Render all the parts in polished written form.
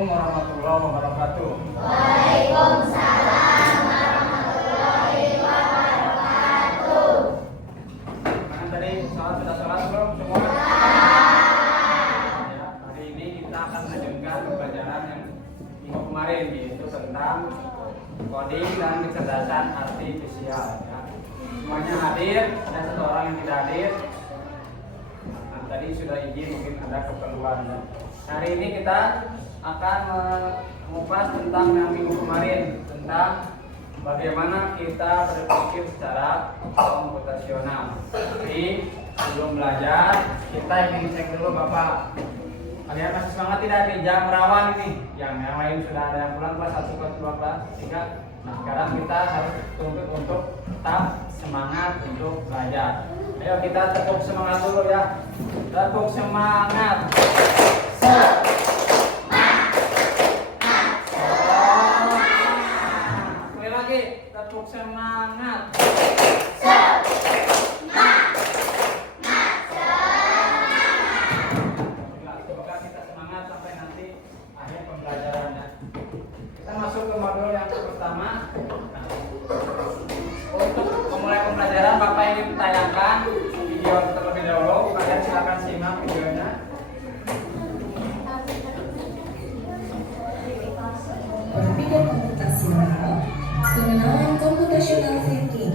Assalamualaikum warahmatullahi wabarakatuh. Waalaikumsalam warahmatullahi wabarakatuh. Nah, tadi sudah sholat belum semua? Ya, hari ini kita akan melanjutkan pembelajaran yang minggu kemarin, yaitu tentang coding dan kecerdasan artifisial. Ya. Semuanya hadir, ada satu orang yang tidak hadir. Nah, tadi sudah izin, mungkin ada keperluan. Ya. Hari ini kita akan mengupas tentang yang minggu kemarin, tentang bagaimana kita berpikir secara komputasional. Tapi sebelum belajar, kita ingin cek dulu Bapak. Kalian masih semangat tidak di jam rawan ini? Yang lain sudah ada yang pulang kelas 1, kelas 2, kelas 3. Nah, sekarang kita harus tuntut untuk tetap semangat untuk belajar. Ayo kita tepuk semangat dulu ya. Tepuk semangat. Sekali lagi, tepuk semangat. Semoga kita semangat sampai nanti akhir pembelajarannya. Kita masuk ke modul yang pertama. Nah, untuk memulai pembelajaran, Bapak ingin tayangkan video terlebih dahulu. Kalian silakan simak videonya. Berpikir komputasional, pengenalan computational thinking.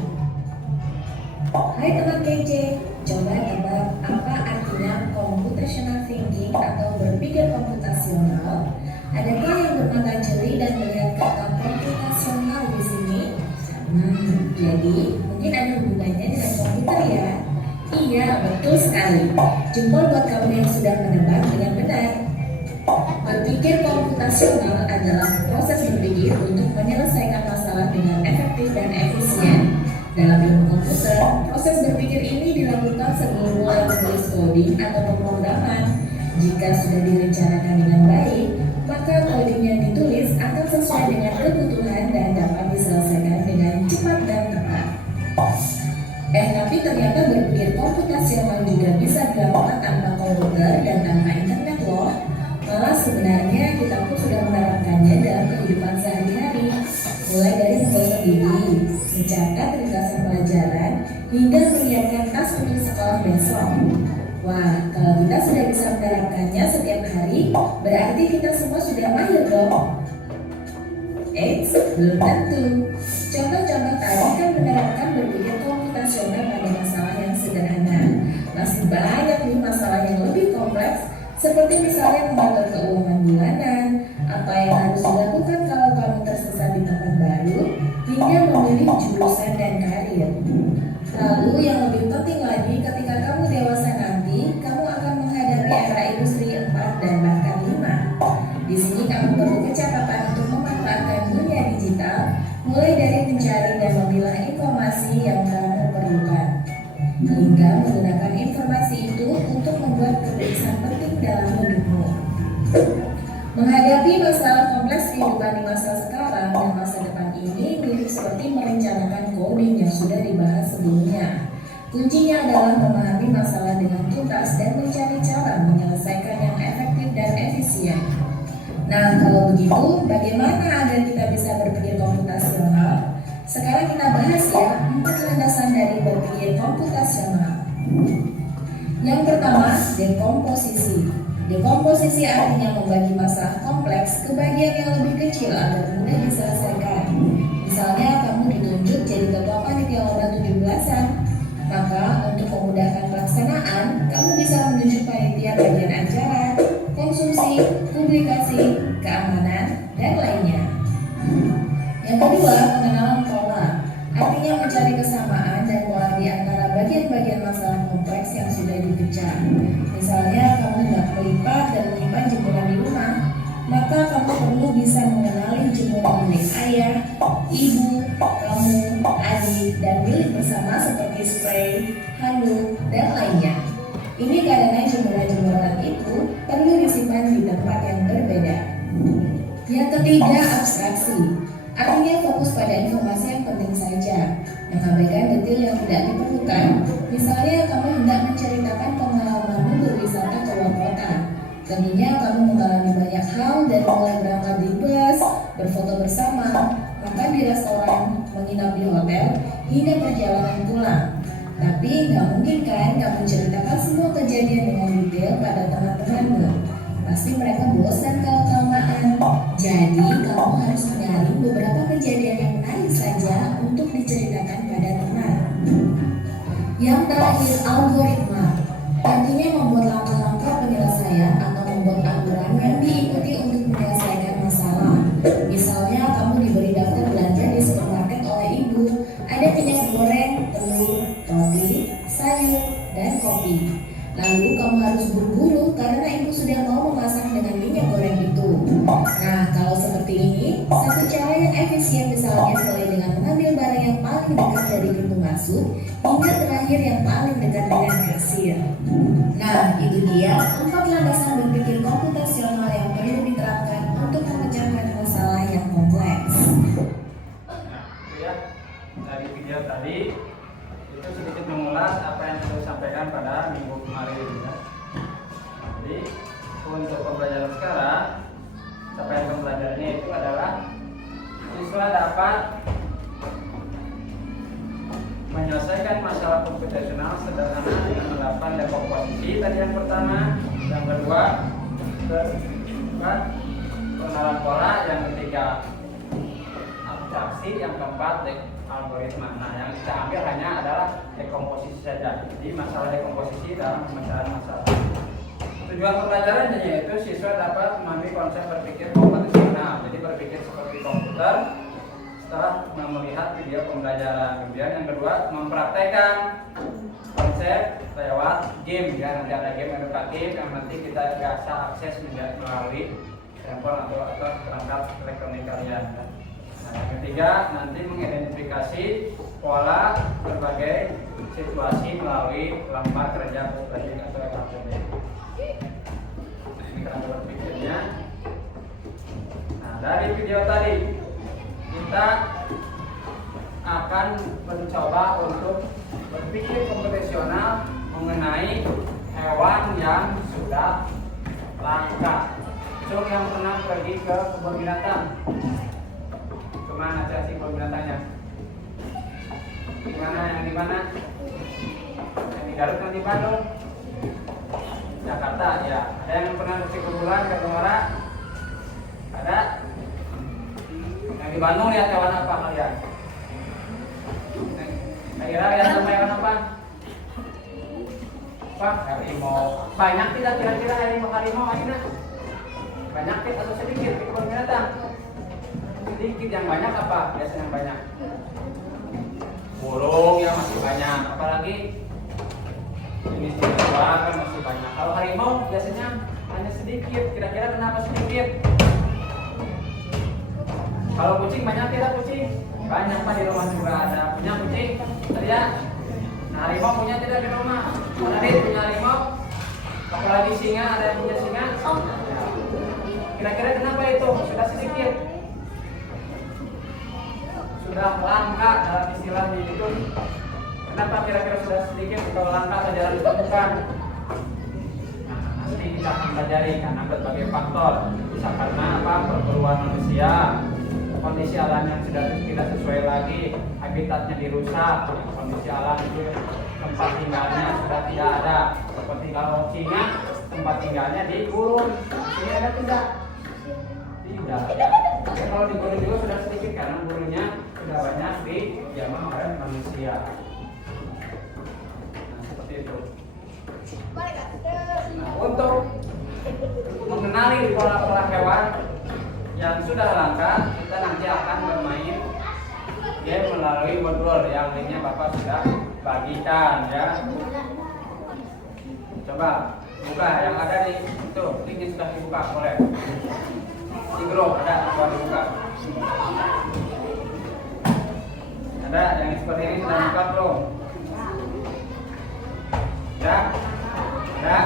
Hai teman kece, coba tebak apa artinya computational thinking atau berpikir komputasional? Adakah yang bermata jeli dan melihat kata komputasional di sini? Jadi mungkin ada hubungannya dengan komputer ya? Iya, betul sekali. Jempol buat kamu yang sudah menebak dengan benar. Berpikir komputasional adalah proses berpikir untuk menyelesaikan masalah dengan efektif dan efisien. Dalam ilmu komputer, proses berpikir ini dilakukan sebelum mulai menulis coding atau pemrograman. Jika sudah direncanakan dengan baik, maka coding yang ditulis akan sesuai dengan kebutuhan dan dapat diselesaikan dengan cepat dan tepat. Tapi ternyata berpikir komputasional juga bisa dilakukan tanpa komputer dan tanpa internet loh. Malah sebenarnya kita pun sudah menerapkannya dalam kehidupan sehari-hari, mulai dari membuat diri, mencatat ringkasan pelajaran, hingga menyiapkan tas untuk sekolah besok. Wah, kalau kita sudah bisa menerapkannya setiap hari, berarti kita semua sudah mahir dong. Eits, belum tentu. Contoh-contoh tadi kan menerapkan berpikir komputasional pada masalah yang sederhana. Masih banyak nih masalah yang lebih kompleks, seperti misalnya mengatur keuangan bulanan, apa yang harus dilakukan kalau kamu tersesat di tempat baru, hingga memilih jurusan dan karir. Lalu yang lebih penting lagi, ketika kamu dewasa nanti, kamu akan menghadapi era industri 4 dan bahkan 5. Di sini kamu perlu kecakapan untuk memanfaatkan dunia digital, mulai dari mencari dan memilah informasi yang kamu perlukan, hingga menggunakan informasi itu untuk membuat keputusan penting dalam hidupmu. Menghadapi masalah kompleks kehidupan di masa sekarang dan masa depan ini mirip seperti merencanakan coding yang sudah dibahas sebelumnya. Kuncinya adalah memahami masalah dengan tuntas dan mencari cara menyelesaikan yang efektif dan efisien. Nah, kalau begitu, bagaimana agar kita bisa berpikir komputasional? Sekarang kita bahas ya 4 landasan dari berpikir komputasional. Yang pertama, dekomposisi. Dekomposisi artinya membagi masalah kompleks ke bagian yang lebih kecil agar mudah diselesaikan. Misalnya kamu ditunjuk jadi ketua panitia lomba 17-an. Maka untuk memudahkan pelaksanaan, kamu bisa menunjuk panitia bagian acara, konsumsi, publikasi, keamanan, dan lainnya. Yang kedua, pengenalan pola. Artinya mencari kesamaan dan pola di antara bagian-bagian masalah kompleks yang sudah dipecah. Misalnya kamu hendak melipat dan menyimpan jemuran di rumah, maka kamu perlu bisa mengenali jemuran milik ayah, ibu, kamu, adik, dan milik bersama seperti spray, handuk, dan lainnya. Ini karena jemuran-jemuran itu perlu disimpan di tempat yang berbeda. Yang ketiga, abstraksi. Artinya fokus pada informasi yang penting saja, mengabaikan detail yang tidak diperlukan. Misalnya kamu hendak menceritakan pengalamanmu berwisata ke luar kota. Tentunya kamu mengalami banyak hal dan mulai berangkat di bus, berfoto bersama, makan di restoran, menginap di hotel, hingga perjalanan pulang. Tapi nggak mungkin kan kamu ceritakan semua kejadian dengan detail pada teman-temanmu. Pasti mereka bosan kalau kelamaan. Jadi kamu harus menyaring beberapa kejadian yang menarik saja untuk diceritakan pada teman. Yang terakhir, algoritma. Artinya membuat langkah-langkah penyelesaian atau membuat aturan yang diikuti untuk menyelesaikan masalah. Misalnya kamu diberi daftar belanja di supermarket oleh ibu. Ada minyak goreng, telur, roti, sayur, dan kopi. Lalu kamu harus buru-buru karena ibu sudah mau memasak dengan minyak goreng itu. Nah, kalau seperti ini, satu cara yang efisien misalnya mulai dengan mengambil barang yang paling dekat dari pintu masuk hingga terakhir yang paling dekat dengan kasir. Nah, itu dia 4 landasan berpikir komputasional yang perlu diterapkan untuk memecahkan masalah yang kompleks. Itu ya, dari video tadi itu sedikit mengulas apa yang saya sampaikan pada minggu kemarin ya. Jadi untuk pembelajaran sekarang, capaian pembelajarannya itu adalah siswa dapat menyelesaikan masalah komputasional sederhana dengan menerapkan dekomposisi tadi yang pertama, yang kedua pengenalan pola, yang ketiga abstraksi, yang keempat algoritma. Nah, yang kita ambil hanya adalah dekomposisi saja. Jadi masalah dekomposisi dalam pemecahan masalah. Tujuan pembelajaran yaitu siswa dapat memahami konsep berpikir komputasional. Jadi berpikir seperti komputer setelah melihat video pembelajaran. Kemudian yang kedua, mempraktekkan konsep lewat game ya. Nanti ada game edukatif yang nanti kita bisa akses melalui handphone atau perangkat elektronik kalian. Nah, yang ketiga, nanti mengidentifikasi pola berbagai situasi melalui lembar kerja berbagai atau LKPD. Ini kerangka berpikirnya. Nah, dari video tadi kita akan mencoba untuk berpikir komputasional mengenai hewan yang sudah langka. Cung yang pernah pergi ke kebun binatang, kemana cari kebun binatangnya? Di mana? Yang di mana? Yang di Garut, yang di Bandung? Jakarta ya. Ada yang pernah ke Cibulan, ke Muara? Ada? Yang di Bandung lihat hewan apa kalian? Kira-kira yang sama hewan apa? Pak, harimau. Banyak tidak kira-kira harimau Aina? Banyak atau sedikit di kebun binatang? Sedikit. Yang banyak apa? Biasanya yang banyak burung ya, masih banyak. Apalagi jenis-jenis hewan kan masih banyak. Kalau harimau biasanya hanya sedikit. Kira-kira kenapa sedikit? Kalau kucing banyak tidak kucing? Banyak Pak, di rumah juga ada punya kucing. Ya. Nah, harimau punya tidak di rumah? Ada punya harimau. Apalagi singa, ada yang punya singa. Kira-kira kenapa itu? Sudah sedikit. Sudah langka dalam istilahnya itu. Kenapa kira-kira sudah sedikit atau langka atau jarang ditemukan? Nah, nanti kita akan pelajari karena berbagai faktor. Bisa karena apa? Perburuan manusia, kondisi alam yang sudah tidak sesuai lagi, habitatnya dirusak, kondisi alam itu tempat tinggalnya sudah tidak ada. Seperti kalau singa, tempat tinggalnya di gurun. Ini ada tidak? Tidak. Ya, kalau di gurun juga sudah sedikit karena gurunnya sudah banyak di zaman oleh manusia. Nah, seperti itu. Nah, untuk mengenali pola-pola hewan yang sudah langka, kita nanti akan bermain game melalui modul yang lainnya Bapak sudah bagikan ya. Coba buka yang ada di itu, linknya sudah dibuka, boleh di grup ada, coba dibuka. Ada yang seperti ini sudah buka belum? Ya, ada.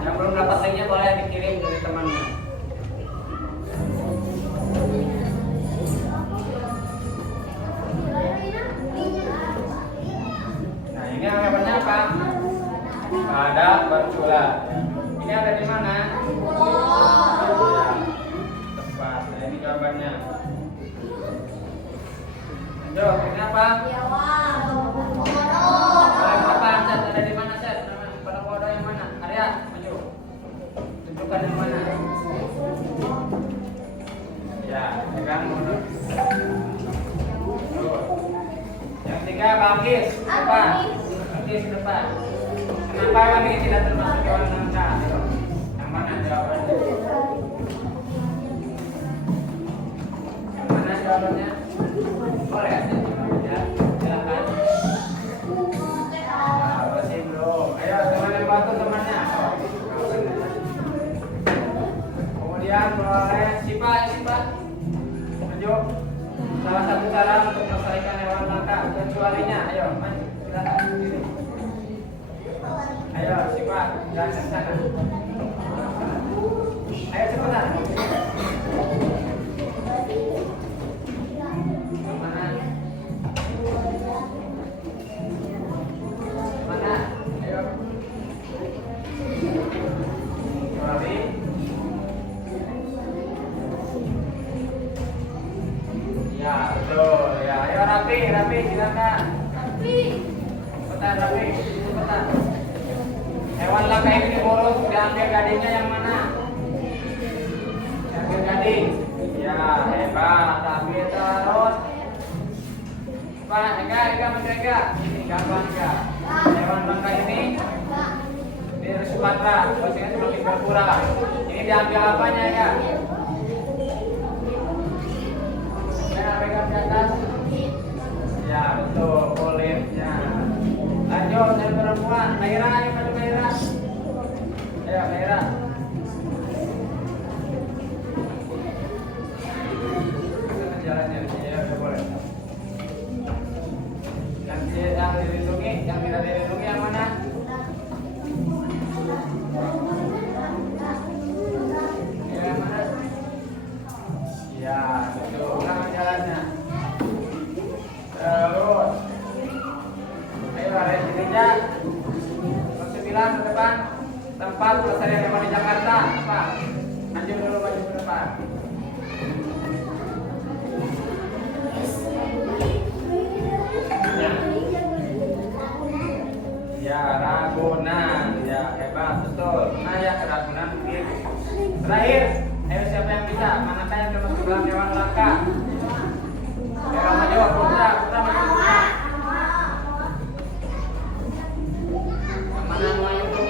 Yang belum dapat linknya boleh dikirim dari temannya. Nah, ini hewannya apa? Ada bercula. Ini ada di mana? Ya, tepat. Nah, ini jawabannya. Lanjut, ini apa? Paling depan, Set. Ada di mana, Set? Paling bodoh yang mana? Arya, maju. Tunjukkan yang mana. Ya, pegang mundur. Yang tiga, Bangkis. Depan. Bangkis depan. Kenapa kami tidak termasuk hewan langka? Yang mana jawabannya? Yang mana jawabannya? Boleh ya? Silakan. Nah, masih belum. Ayo teman yang bantu temannya. Kemudian boleh Sipa. Maju. Salah satu cara untuk melestarikan hewan langka kecualinya. Ayo, maju. Silakan. Sini. Ayo, Sipa, jangan ke sana. Ayo cepetan. Mana? Ayo. Kecuali. Ya, betul. Ya, ayo rapi, silakan. Cepetan, rapi, cepetan. Hewan langka ini diurus, diambil gadingnya yang mana? Diambil gading. Ya, hebat. Ambil terus. Pak, Ega menjaga. Ini gampang ya. Hewan langka ini dari Sumatera, usianya semakin berkurang. Ini diambil apanya ya? Pegang di atas. Ya, betul, kulitnya. Lanjut, yang perempuan. Naira, ayo maju Naira. Ayo, Naira. Kita jalannya di sini, ya, udah boleh. Yang dilindungi, yang tidak dilindungi yang mana? Yang mana? Ya, betul. Ulang jalannya. Terus. Ayo, ada di meja. Nomor 9 ke depan. Tempat pelestarian hewan di Jakarta. Pak, maju dulu, maju ke depan. Ya, Ragunan. Ya, hebat, betul. Nah, ya, Ragunan mungkin. Terakhir, ayo siapa yang bisa? Manakah yang termasuk dalam hewan langka? Ayo maju, putra maju putra. Yang mana mau itu?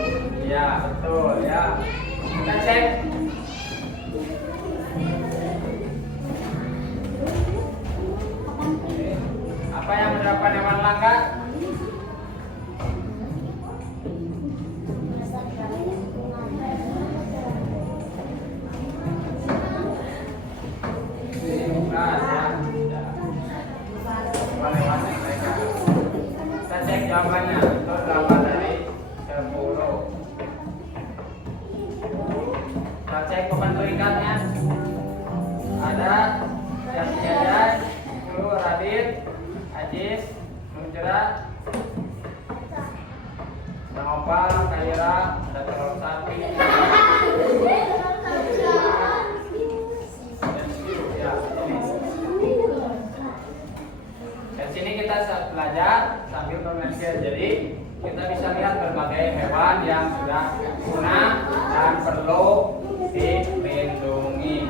Ya, betul ya. Kita cek. Apa yang menyebabkan hewan langka? Kita cek jawabannya. Itu 8 dari 10. Kita cek papan perikatnya. Ada yang Jajai, 10 Radit, Ajis, Nujra, Bang Opal, Kaira, ada telur sapi. Dari sini kita belajar sambil bermain. Jadi kita bisa lihat berbagai hewan yang sudah punah dan perlu dilindungi.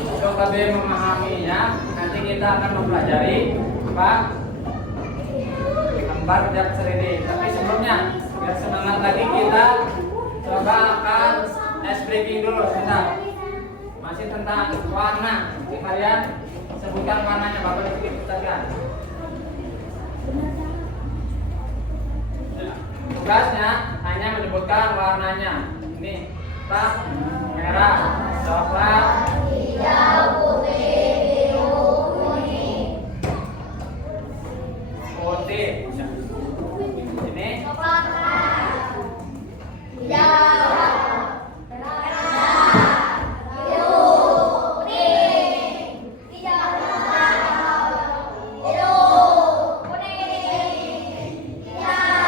Untuk lebih memahaminya, nanti kita akan mempelajari apa? Gambar tidak 3D. Tapi sebelumnya, biar semangat lagi kita coba akan ice breaking dulu sebentar. Masih tentang warna. Kalian sebutkan warnanya, Bapak di sini sebutkan. Ya. Tugasnya hanya menyebutkan warnanya. Ini apa? Merah, coklat, hijau, putih, biru, kuning. putih. Ini Coklat merah. Hijau. Yeah.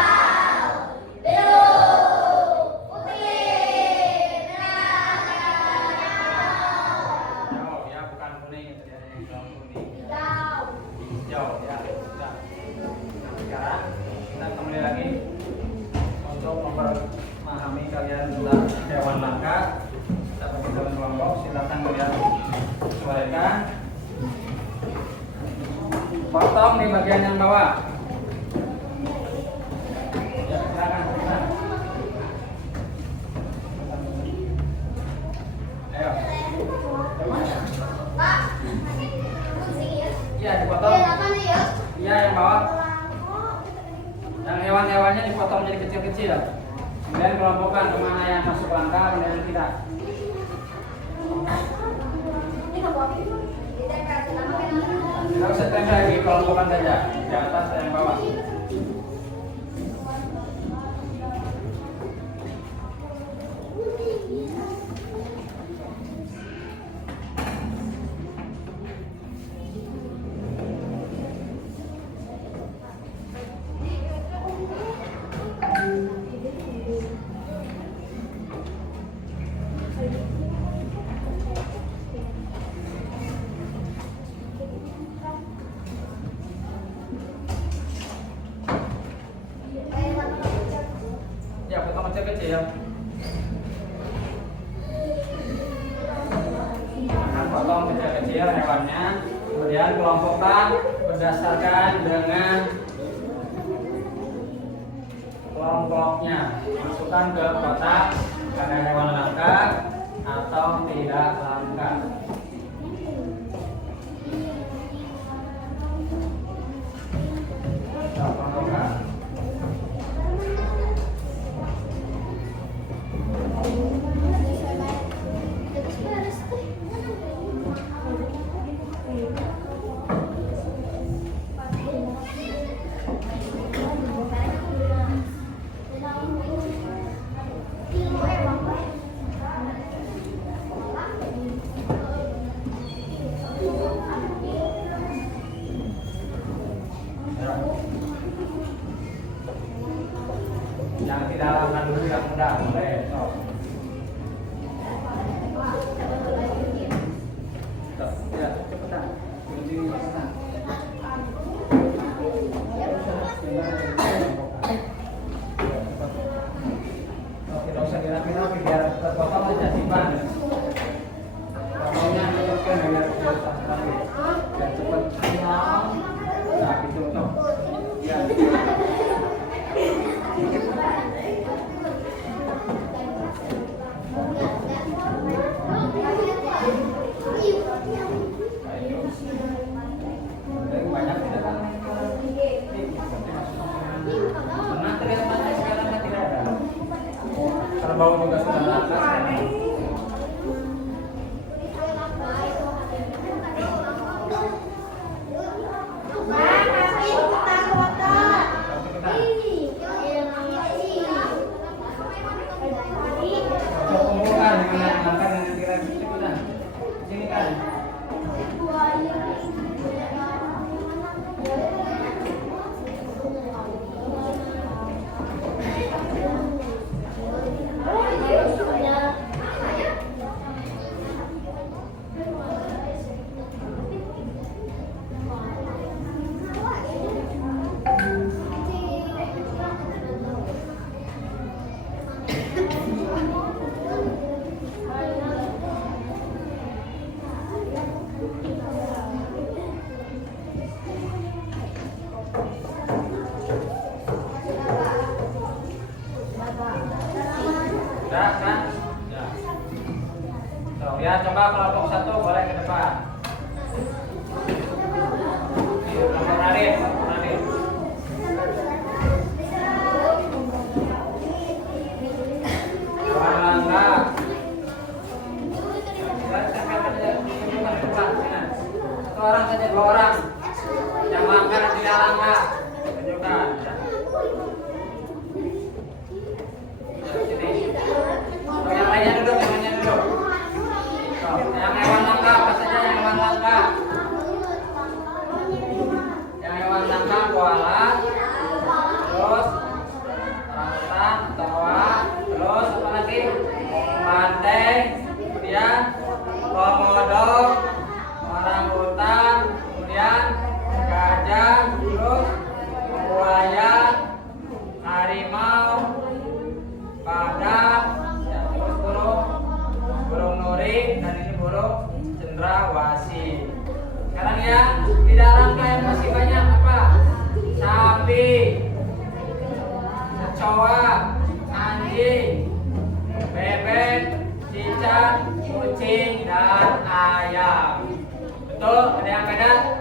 potong di bagian yang bawah. Ya, silakan. Ayo. Pak. Iya, dipotong. Iya, yang bawah. Yang hewan-hewannya dipotong jadi kecil-kecil. Kemudian kelompokkan kemana yang masuk langkah, mana yang tidak. Tidak usah tempel lagi, kelompokkan saja di atas dan yang bawah. Ya, potong kecil-kecil. Nah, potong kecil-kecil hewannya, kemudian kelompokkan berdasarkan dengan kelompoknya. Masukkan ke kotak karena hewan langka atau tidak langka. Kelompokkan. Yang tidak langka dulu yang mudah, boleh. So. Ya, cepetan. Kunci cepetan. Tidak usah dirapi-rapi biar terpotong aja simpan. Potongnya tetapkan biar biar cepat. Nah, gitu toh. Ya. Banyak tidak kan? Pernah terlihat banyak sekarang kan tidak ada. Kerbau juga sudah langka sekarang. Kumpulkan dengan yang langka dan yang tidak cepetan. Sini kan. Kan? Ya. So, ya coba kelompok satu boleh ke depan. Kelompok Radit. Hewan langka. Satu orang saja, 2 orang. Yang langka dan tidak langka. Tunjukkan. Ya. Yang lainnya duduk, yang lainnya duduk. So, yang hewan langka apa saja yang kecoa, anjing, bebek, cicak, kucing, dan ayam. Betul? Ada yang beda?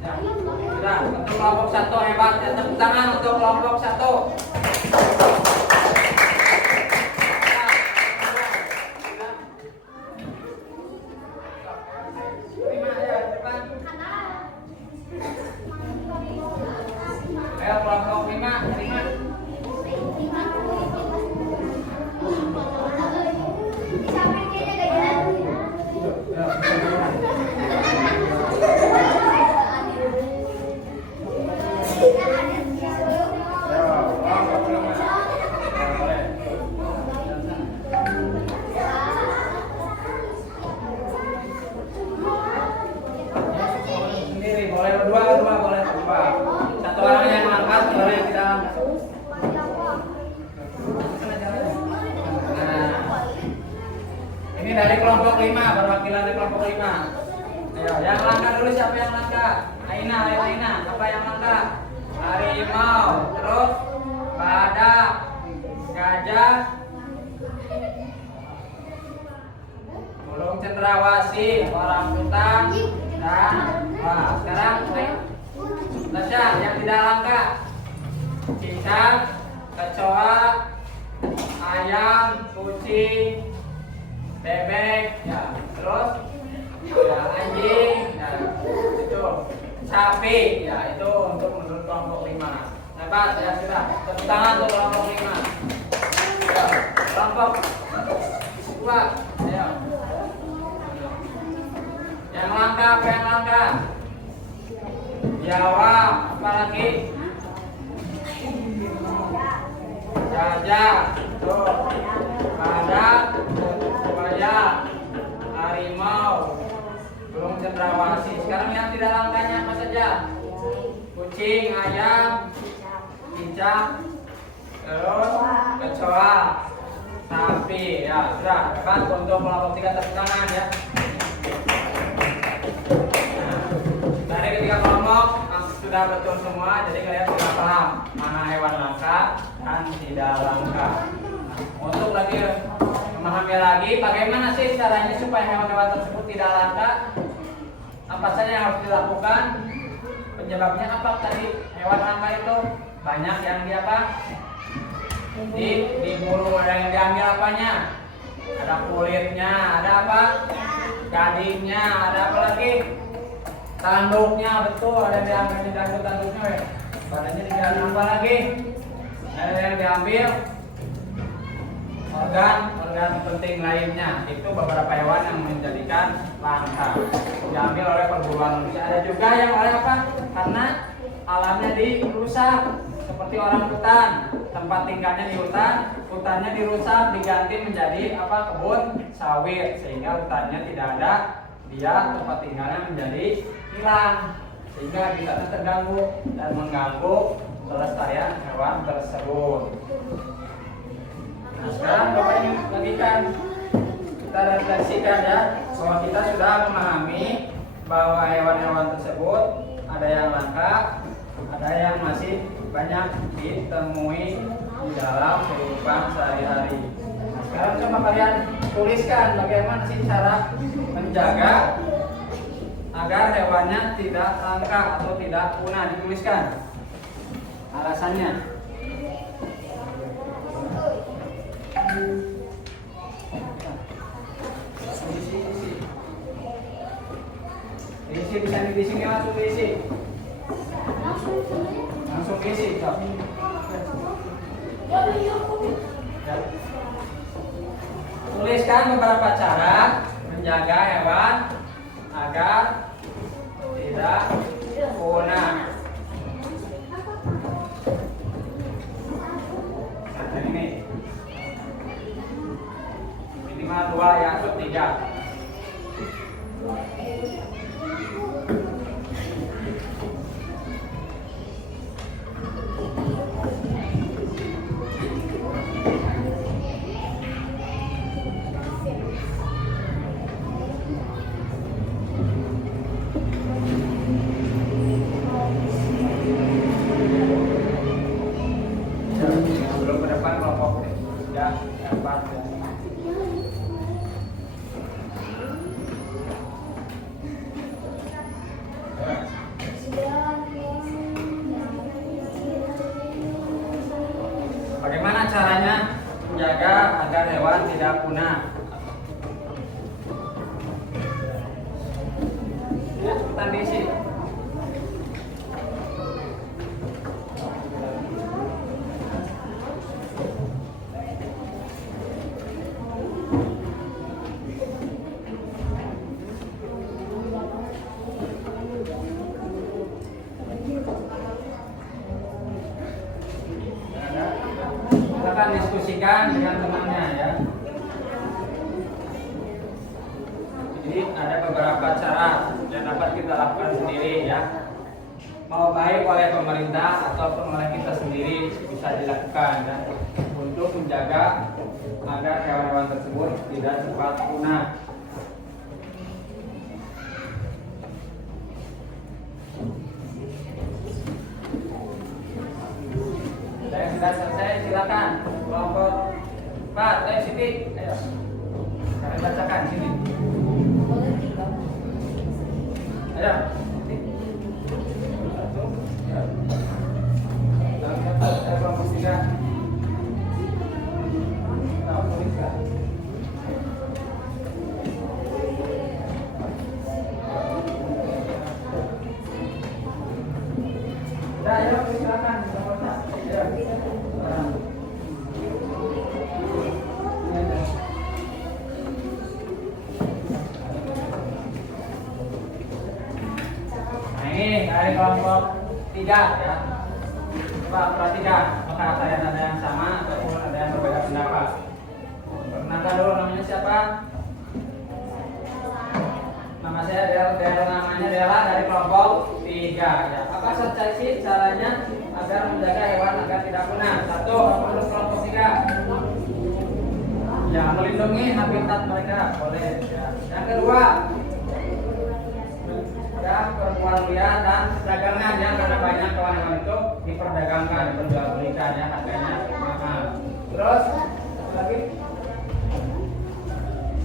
Ya, sudah. Untuk kelompok 1 hebat. Ya, tepuk tangan untuk kelompok 1. Ayo kelompok 5, 5. Sendiri boleh berdua boleh berdua. Satu orang yang mengangkat, satu orang yang tidak angkat. Nah, ini dari kelompok 5, perwakilan dari kelompok 5. Ayo, yang langkah dulu siapa yang langkah? Aina, apa yang langkah? Harimau, terus badak, gajah, burung cendrawasih, orangutan, dan sekarang Tasya yang tidak langkah. Cicak, kecoa, ayam, kucing, bebek, ya, terus ya, anjing, ya, itu sapi, ya, itu untuk menurut kelompok 5. Hebat, ya sudah. Tepuk tangan untuk kelompok 5. Ya, kelompok 2, ya. Yang langkah apa yang langkah? Jawab, apa lagi? Gajah, tuh, badak, buaya, harimau, burung cendrawasih. Sekarang yang tidak langkahnya apa saja? Kucing, ayam, cicak, terus kecoa, sapi. Ya sudah, hebat untuk kelompok 3, tepuk tangan ya. Dari ketiga kelompok sudah betul semua, jadi kalian sudah paham mana hewan langka dan tidak langka. Untuk lagi memahami lagi bagaimana sih caranya supaya hewan-hewan tersebut tidak langka, apa saja yang harus dilakukan, penyebabnya apa tadi hewan langka itu banyak yang diburu, ada yang diambil apanya, ada kulitnya, ada apa, gadingnya, ada apa lagi, tanduknya, betul, ada yang diambil tanduknya, badannya diambil apa lagi, ada yang diambil organ penting lainnya. Itu beberapa hewan yang menjadikan langka, diambil oleh perburuan manusia. Ada juga yang oleh apa, karena alamnya dirusak, seperti orang hutan, tempat tinggalnya di hutan, hutannya dirusak, diganti menjadi apa, kebun sawit, sehingga hutannya tidak ada, dia tempat tinggalnya menjadi hilang, sehingga habitatnya terganggu dan mengganggu kelestarian hewan tersebut. Nah, sekarang Bapak ini bagikan, kita refleksikan ya, bahwa kita sudah memahami bahwa hewan-hewan tersebut ada yang langka, ada yang masih banyak ditemui di dalam kehidupan sehari-hari. Nah, sekarang coba kalian tuliskan bagaimana sih cara menjaga agar hewannya tidak langka atau tidak punah. Dituliskan alasannya. Isi bisa di sini, langsung diisi. Langsung isi. Tuliskan beberapa cara menjaga hewan agar tidak punah. Nah, ini minimal 2 ya, atau 3. dapat ya. Bagaimana caranya menjaga agar hewan tidak punah? Ya, cepetan diisi. Silakan diskusikan dengan temannya ya. Jadi ada beberapa cara yang dapat kita lakukan sendiri ya. Mau baik oleh pemerintah ataupun oleh kita sendiri bisa dilakukan ya, untuk menjaga agar hewan-hewan tersebut tidak cepat punah. Saya sudah selesai, silakan kelompok 4, ayo Siti, ayo kalian bacakan sini. Ayo Siti. Satu, ya. Saya kelompok 3. Nah, tulis ya. Udah, ayo silakan kelompok 4. Ya. Nah ini dari kelompok 3 ya. Coba perhatikan apakah kalian ada yang sama ataupun ada yang berbeda pendapat. Perkenalkan dulu, namanya siapa? Nama saya Dela, namanya Dela dari kelompok 3 ya. Apa saja sih caranya agar menjaga hewan agar tidak punah? 1, menurut kelompok 3 ya, melindungi habitat mereka, boleh ya. Yang kedua ya, perempuan liar dan dagangan ya, karena banyak hewan-hewan itu diperdagangkan, diperjualbelikan ya, harganya mahal. Terus apa lagi?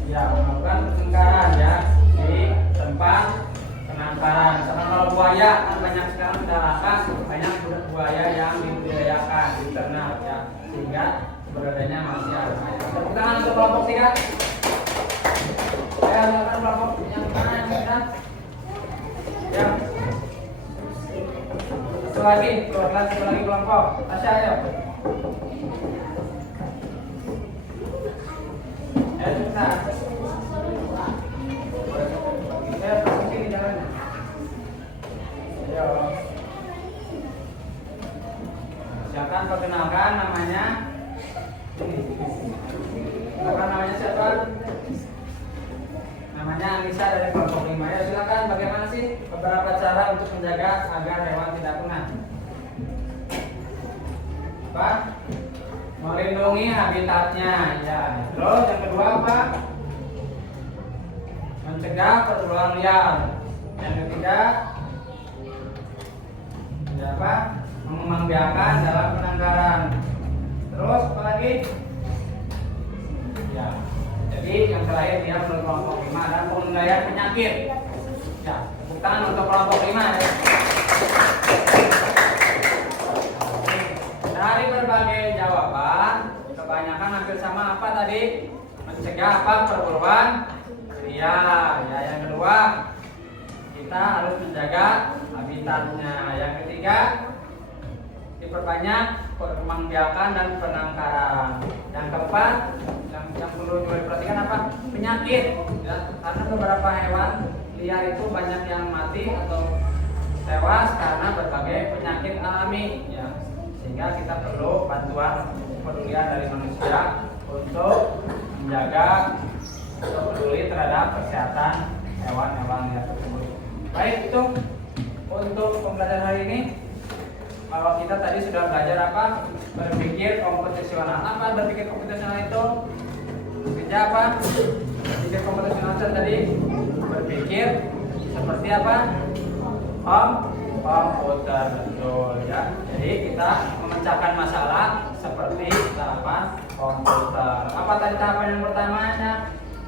Ya, melakukan pertengkaran ya di tempat penangkaran. Sama kalau buaya kan banyak sekarang sudah langka, banyak buaya yang dibudidayakan di ternak ya, sehingga beradanya masih ada. Tepuk tangan untuk kelompok 3. Saya silakan kelompok yang mana yang sudah? Ya. Satu lagi kelompok. Tasya ayo. Ayo cepat. Ayo posisi di jalannya. Ayo. Silakan perkenalkan namanya. Namanya siapa? Namanya Anissa dari kelompok 5. Ya, silakan bagaimana sih beberapa cara untuk menjaga agar hewan tidak punah? Apa? Melindungi habitatnya ya. Terus yang kedua apa? Mencegah perburuan liar. Yang ketiga ya apa? Mengembangbiakan dalam penangkaran. Terus apa lagi? Ya. Jadi yang terakhir dia menurut kelompok 5 adalah pengendalian penyakit. Ya, tepuk tangan untuk kelompok 5 ya. Dari berbagai jawaban, kebanyakan hampir sama apa tadi? Mencegah apa? Perburuan liar. Ya, yang kedua kita harus menjaga habitatnya. Yang ketiga diperbanyak perkembangbiakan dan penangkaran. Yang keempat yang perlu diperhatikan apa? Penyakit ya, karena beberapa hewan liar itu banyak yang mati atau tewas karena berbagai penyakit alami ya, sehingga kita perlu bantuan kepedulian dari manusia untuk menjaga atau peduli terhadap kesehatan hewan-hewan liar tersebut. Baik, itu untuk pembelajaran hari ini. Kalau kita tadi sudah belajar apa? Berpikir kompetisional. Apa berpikir kompetisional itu? Kerja apa? Berpikir kompetisional itu tadi berpikir seperti apa? Komputer, betul ya. Jadi kita memecahkan masalah seperti tahapan komputer. Apa tadi tahapan yang pertamanya?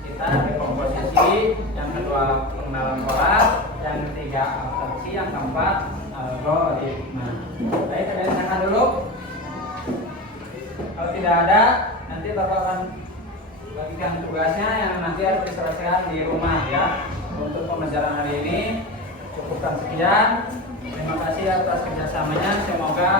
Kita dekomposisi, yang kedua pengenalan pola, yang ketiga abstraksi, yang keempat algoritma. Baik, kalian tanyakan dulu. Kalau tidak ada, nanti Bapak akan bagikan tugasnya yang nanti harus diselesaikan di rumah ya. Untuk pembelajaran hari ini cukupkan sekian. Terima kasih atas kerjasamanya. Semoga